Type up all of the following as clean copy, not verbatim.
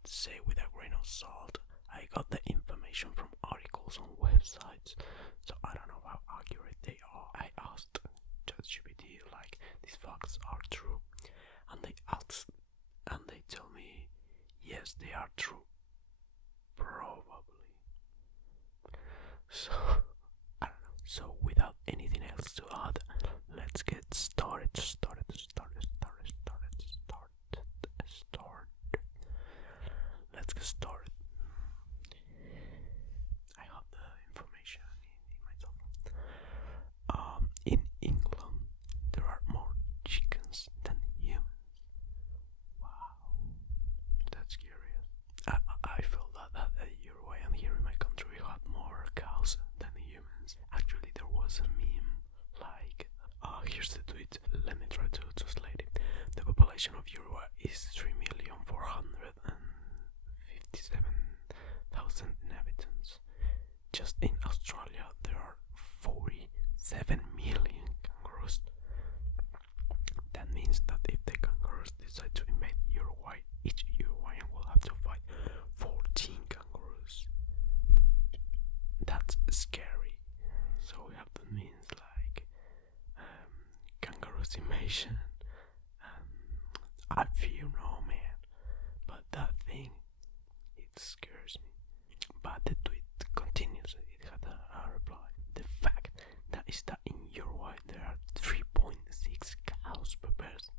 what to say with a grain of salt. I got the information from articles on websites, so I don't know how accurate they are. I asked ChatGPT like, these facts are true, and they tell me yes, they are true. Probably. So I don't know. So without anything else to add, let's get started. Let's get started. I have the information in my telephone. In England, there are more chickens than humans. Wow, that's curious. I feel that Uruguay and here in my country we had more cows than humans. Actually, there was a meme like, here's the tweet. Let me try to translate it. The population of Uruguay is 3,457,000 inhabitants. Just in Australia, there are 47 million kangaroos. That means that if the kangaroos decide to invade Uruguay, each Uruguayan will have to fight 14 kangaroos. That's scary. So we have the means like kangaroos invasion. I feel no man, but that thing, it scares me. But the tweet continues. It had a reply. The fact that is that in Uruguay there are 3.6 cows per person.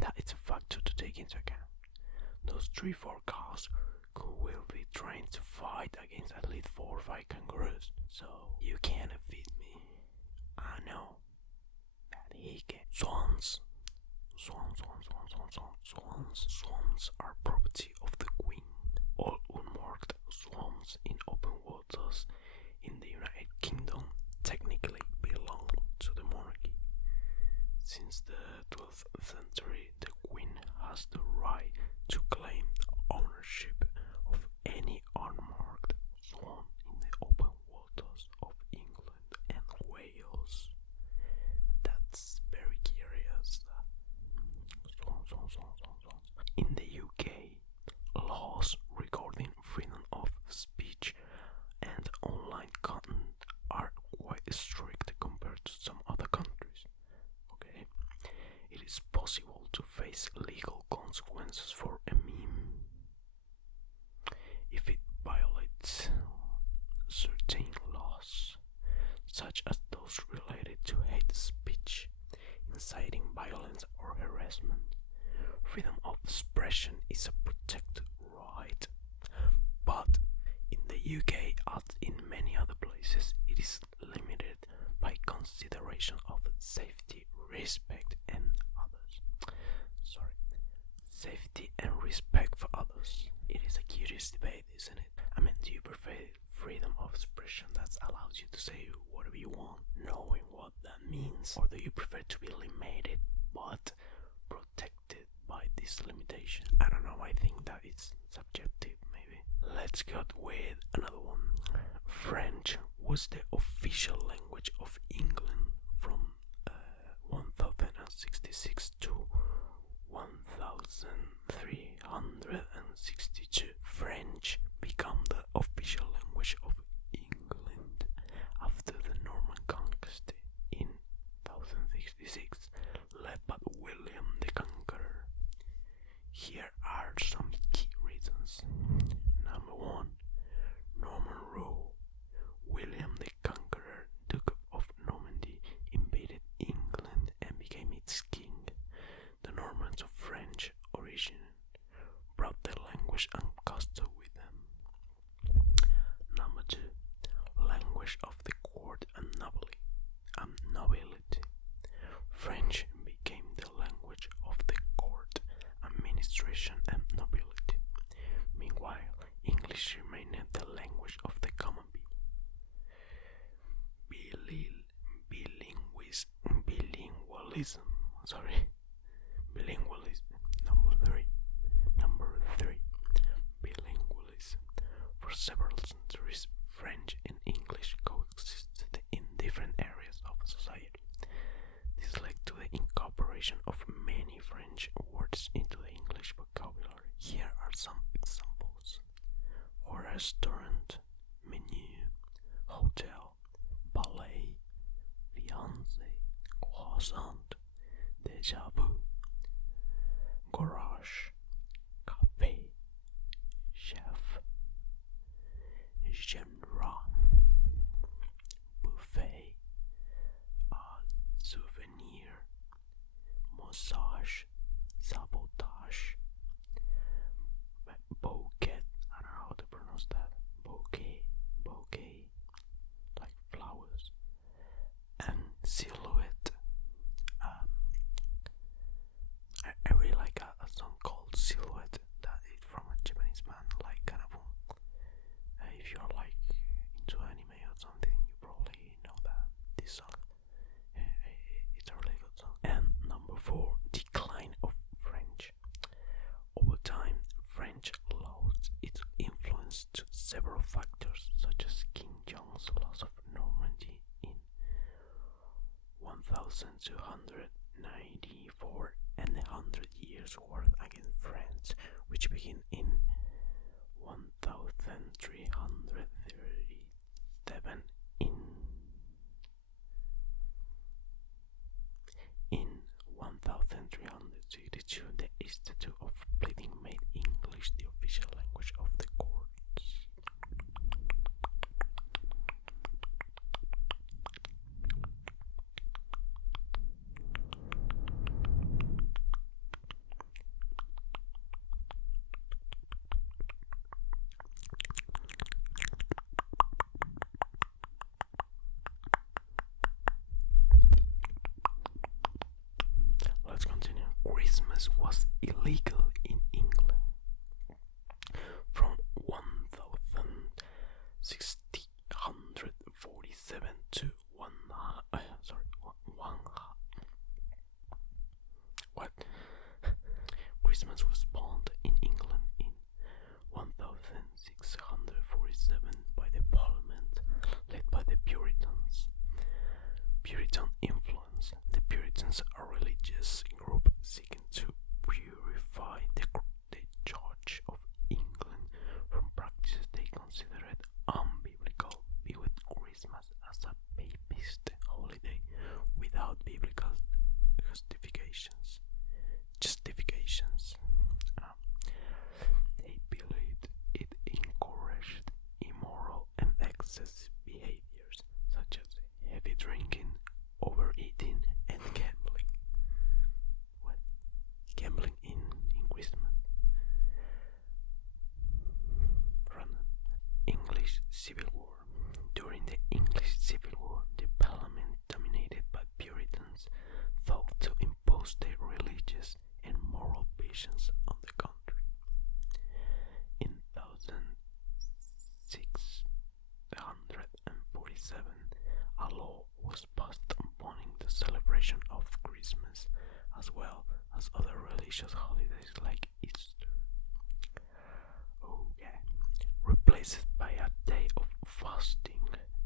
That is a factor to take into account. Those 3-4 cows will be trained to fight against at least 4 or 5 kangaroos. So you can't feed me. I know that he can. Swans are property of the Queen. All unmarked swans in open waters in the United Kingdom technically belong to the monarchy. Since the 12th century, the Queen has the right to claim ownership of any unmarked swan in the open waters of England and Wales. That's very curious. In the UK, laws regarding freedom of speech and online content are quite strict compared to some other countries. Okay, it is possible to face legal consequences for a meme if it violates certain laws, such as those related to hate speech, inciting violence or harassment. Freedom of expression is a protected right, but in the UK, as in many other places, it is limited by consideration of safety, respect, and others. Safety and respect for others. It is a curious debate, isn't it? I mean, do you prefer freedom of expression that allows you to say whatever you want, knowing what that means, or do you prefer to be limited but protected by this limitation? I don't know, I think that it's subjective maybe. Let's go with another one. French was the official language of England from 1066 to 1362. French became the official language of England after the Norman conquest in 1066, led by William the Conqueror. Here are some key reasons. Number 1, Norman rule. William the Conqueror, Duke of Normandy, invaded England and became its king. The Normans of French origin brought their language and custom with them. Number 2, language of the court and nobility. French became the language of the court, administration, and nobility. Meanwhile, English remained the language of the common people. Bilingualism. Number 3. Bilingualism. For several centuries, French and English coexisted in different areas of society. This led to the incorporation of many French words into the English vocabulary. Here are some examples. restaurant, menu, hotel, ballet, fiancé, croissant, déjà vu, garage, cafe, chef, genre, buffet, souvenir, massage, sabotage, bouquet. I don't know how to pronounce that. Bouquet, like flowers, and silhouette. I really like a song called Silhouette that is from a Japanese man, like kind of. If you're like into anime or something, you probably know that this song. It's a really good song. And number 4, decline of French. Over time, French lost its influence to several factors, such as King John's loss of Normandy in 1294 and the 100 Years' War against France, which began in 1337. In 1362, the Institute of Pleading made English the official language of the courts. Let's continue. Christmas was illegal in England from 1647 to Christmas was banned in England in 1647 by the Parliament led by the Puritans. Puritan influence. The Puritans are a religious group seeking to purify the Church of England from practices they considered unbiblical, viewed Christmas as a papist holiday without biblical justifications. They believed it encouraged immoral and excessive behaviors such as heavy drinking, overeating, and gambling. What? Gambling in Christmas? Random. English Civil War. During the English Civil War, the Parliament, dominated by Puritans, thought to impose their religious and moral visions on the country. In 1647, a law was passed banning the celebration of Christmas as well as other religious holidays like Easter. Replaced by a day of fasting.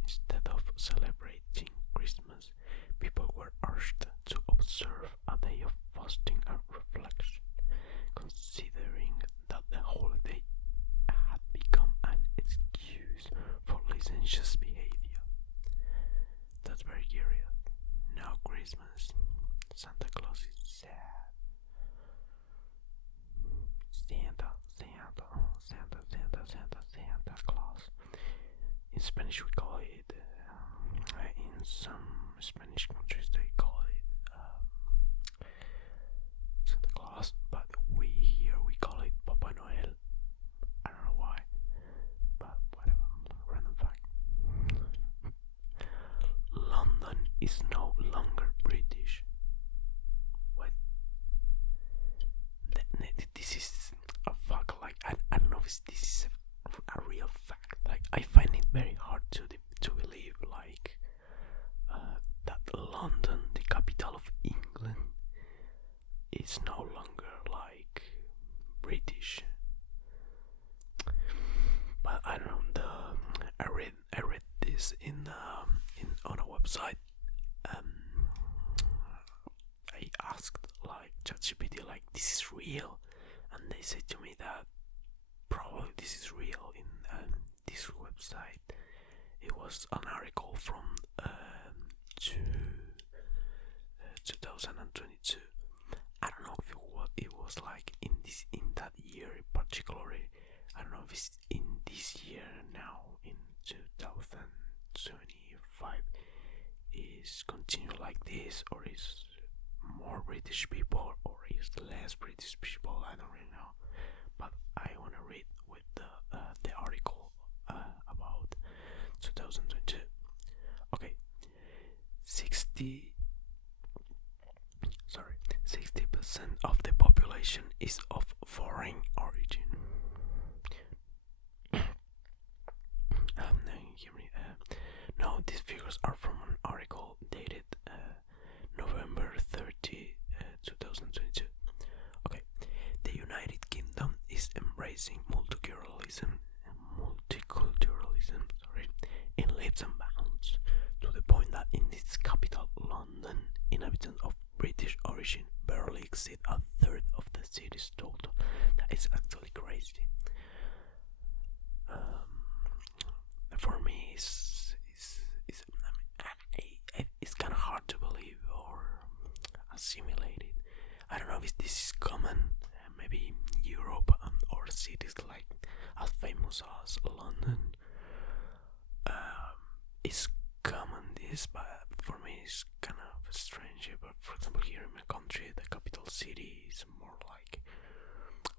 Instead of celebrating Christmas, people were urged to observe a day of fasting and reflection, considering that the holiday had become an excuse for licentious behavior. That's very curious. Now Christmas, Santa Claus is sad. Santa Claus. In Spanish we call it, in some Spanish countries they call it Santa Claus, but we call it Papa Noel. I don't know why, but whatever, random fact. London is no longer British. What? This is a fact, like, I don't know if this is a real fact. Like, I find it very hard to was an article from 2022. I don't know if it was like in that year particularly. I don't know if it's in this year now in 2025 is continue like this, or is more British people, or is less British people. I don't really know, but I want to read with the article about 2022. Okay, 60% of the population is of foreign origin. No, these figures are from an article dated November 30, 2022. Okay, the United Kingdom is embracing multiculturalism in leaps and bounds, to the point that in its capital, London, inhabitants of British origin barely exceed a third of the city's total. That is actually crazy. For me, it's kind of hard to believe or assimilate it. I don't know if this is common, maybe in Europe or cities like as famous as London. It's common this, but for me it's kind of strange. But for example, here in my country, the capital city is more like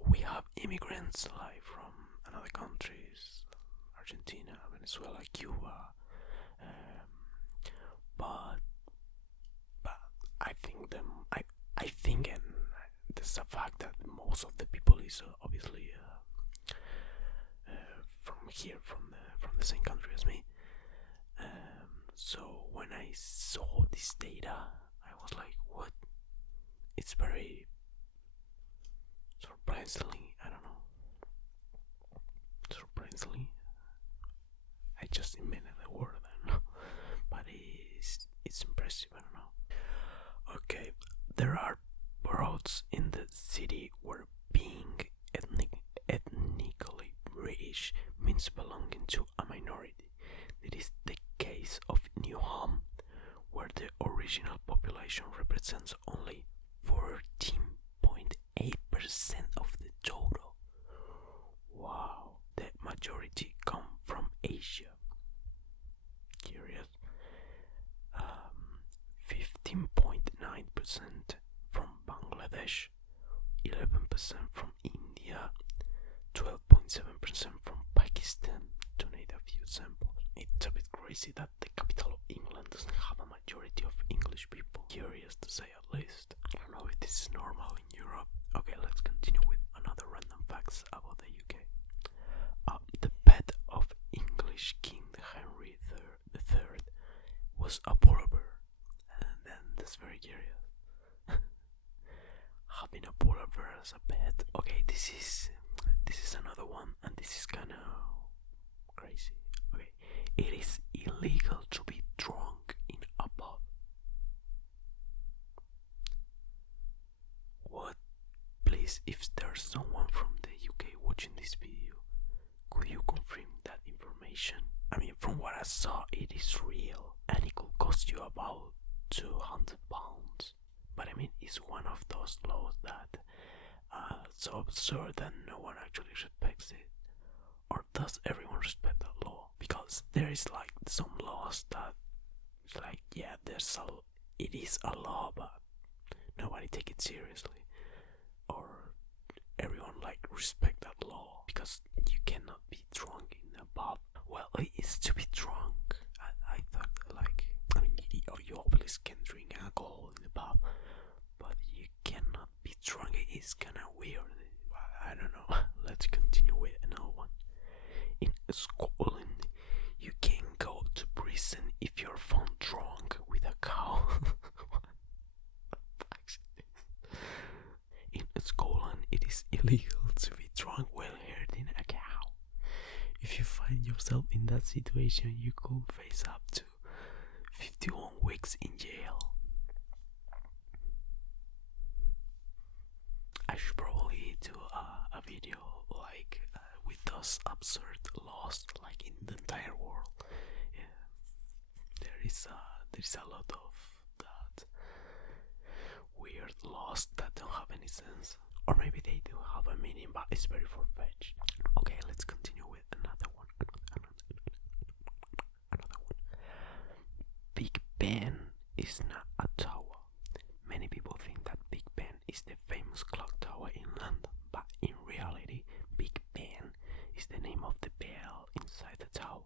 we have immigrants like from another countries, Argentina, Venezuela, Cuba, but I think and there's a fact that most of the people is obviously from here, from the same country as me. So when I saw this data, I was like, what? It's very surprisingly, I don't know. Surprisingly, I just invented the word, I don't know. But it's impressive, I don't know. Okay, there are boroughs in the city where being ethnically British means belonging to a minority. It is the case of Newham, where the original population represents only 14.8% of the total. Wow, the majority come from Asia. Curious. 15.9% from Bangladesh, 11% from India, 12.7% from Pakistan, to name a few samples. It's a bit crazy that the capital of England doesn't have a majority of English people. Curious to say at least. I don't know if this is normal in Europe. Okay, let's continue with another random facts about the UK. The pet of English King Henry III was a polar bear. And then that's very curious. Having a polar bear as a pet. Okay, this is another one, and this is kind of crazy. Okay, it is illegal to be drunk in a pub. What? Please, if there's someone from the UK watching this video, could you confirm that information? I mean, from what I saw, it is real, and it could cost you about £200. But I mean, it's one of those laws that so absurd that no one actually respects it. Or does everyone respect that law? Because there is like some laws that it's like, yeah, it is a law, but nobody take it seriously. Or everyone like respect that law because you cannot be drunk in a pub. Well, it is to be drunk. I thought like, I mean, you obviously can drink alcohol in the pub, but you cannot be drunk. It is kind of weird. I don't know. Let's continue with another one. In Scotland, you can go to prison if you're found drunk with a cow. In Scotland, it is illegal to be drunk while herding a cow. If you find yourself in that situation, you could face up to 51 weeks in jail. I should probably do a video like with those absurd laws like in the entire world. Yeah, is a lot of that weird laws that don't have any sense, or maybe they do have a meaning, but it's very far-fetched. Okay, let's continue with another one. Another one. Big Ben is not a tower. Many people think that Big Ben is the famous clock tower in London, but in reality, Big Ben is the name of the bell inside the tower.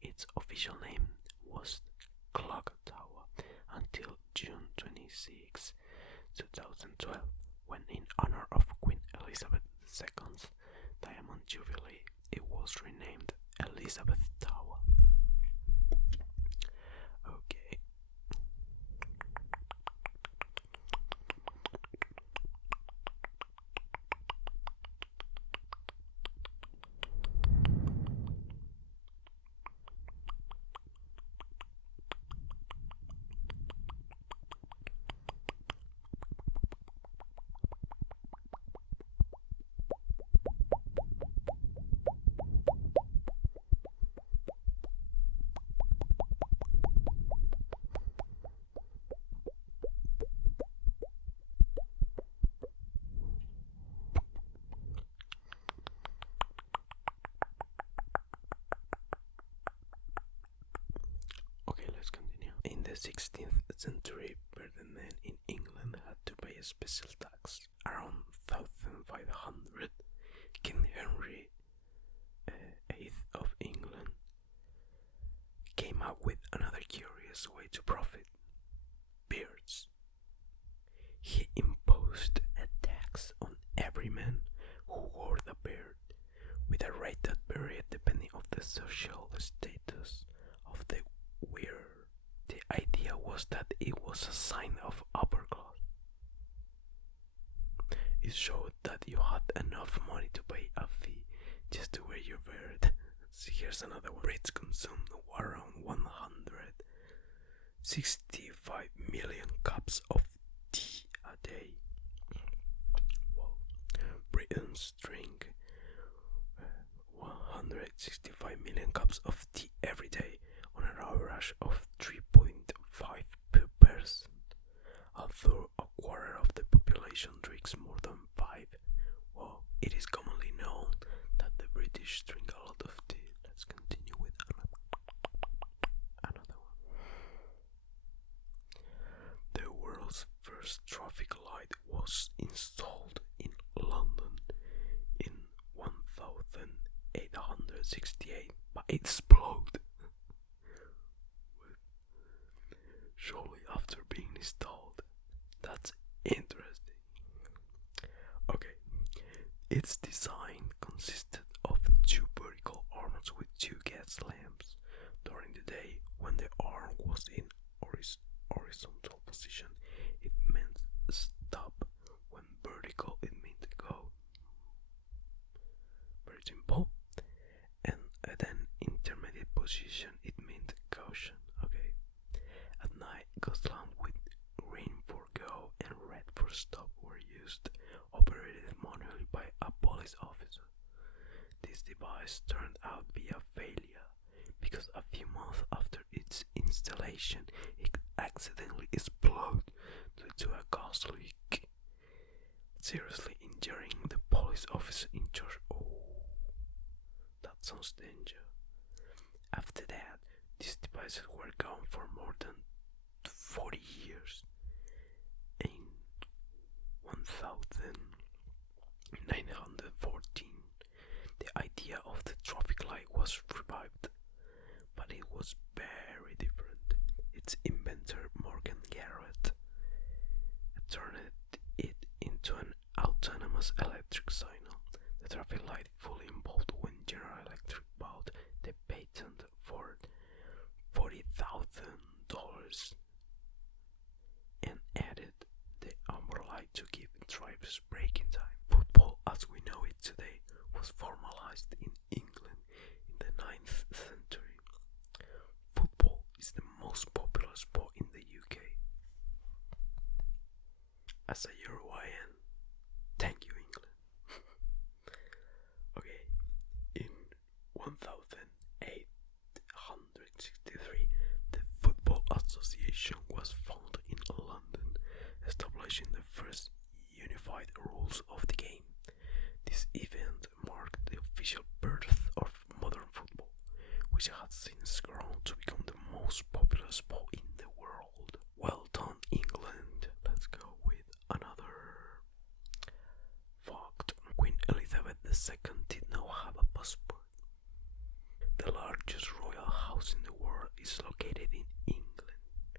Its official name was Clock Tower until June 26, 2012, when in honor of Queen Elizabeth II's Diamond Jubilee, it was renamed Elizabeth Tower. Okay. In the 16th century, burdened men in England had to pay a special tax. Around 1500, King Henry VIII of England came up with another curious way to profit: beards. He imposed a tax on every man who wore the beard, with a rate that varied depending on the social status of the wearer. The idea was that it was a sign of upper class. It showed that you had enough money to pay a fee just to wear your beard. So here's another one. Brits consumed around 165 million cups of tea a day. Wow. Britons drink 165 million cups of tea every day, on an average of 3.5 per person, although a quarter of the population drinks more than 5. Well, it is commonly known that the British drink a lot of tea. Let's continue with another one. The world's first traffic light was installed in London in 1868, but it exploded shortly after being installed. That's interesting. Okay, its design consisted of two vertical arms with two gas lamps. During the day, when the arm was in horizontal position, it meant stop. When vertical, it meant go. Very simple. And then intermediate position, it meant caution. Okay. At night, ghost lamps with green for go and red for stop were used, operated manually by a police officer. This device turned out to be a failure because a few months after its installation, it accidentally exploded due to a gas leak, seriously injuring the police officer in charge. Oh, that sounds dangerous. After that, these devices were gone for more than 40 years. In 1914, the idea of the traffic light was revived, but it was very different. Its inventor, Morgan Garrett, turned it into an autonomous electric signal. The traffic light fully involved when General Electric bought the patent for $40,000 and added the amber light to give drivers braking time. Football, as we know it today, was formalized in England in the 9th century. Football is the most popular sport in the UK. As a Uruguayan, thank you, England. Okay, in 1863, the was founded in London, establishing the first unified rules of the game. This event marked the official birth of modern football, which has since grown to become the most popular sport in the world. Well done, England. Let's go with another fact. Queen Elizabeth II did not have a passport. The largest royal house in the world is located in England,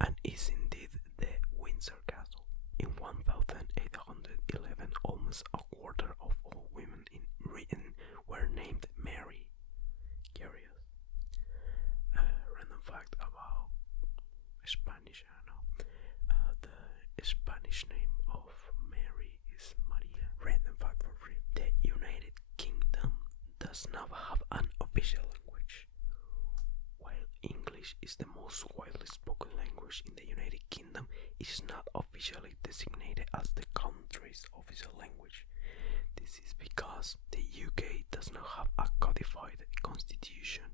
and is indeed the Windsor Castle. In 1811, almost a quarter of all women in Britain were named Mary. Curious. Random fact about Spanish, I don't know. The Spanish name of Mary is Maria. Random fact for free. The United Kingdom does not have an official language. While English is the most widely spoken language in the United Kingdom, it is not officially designated as the country's official language. This is because the UK does not have a codified constitution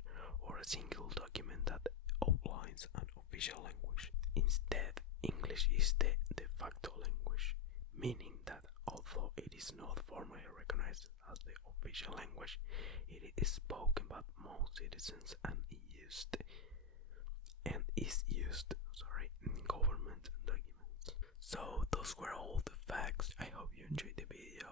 or a single document that outlines an official language. Instead, English is the de facto language, meaning that although it is not formally recognized as the official language, it is spoken by most citizens and is used in government documents. So those were all the facts. I hope you enjoyed the video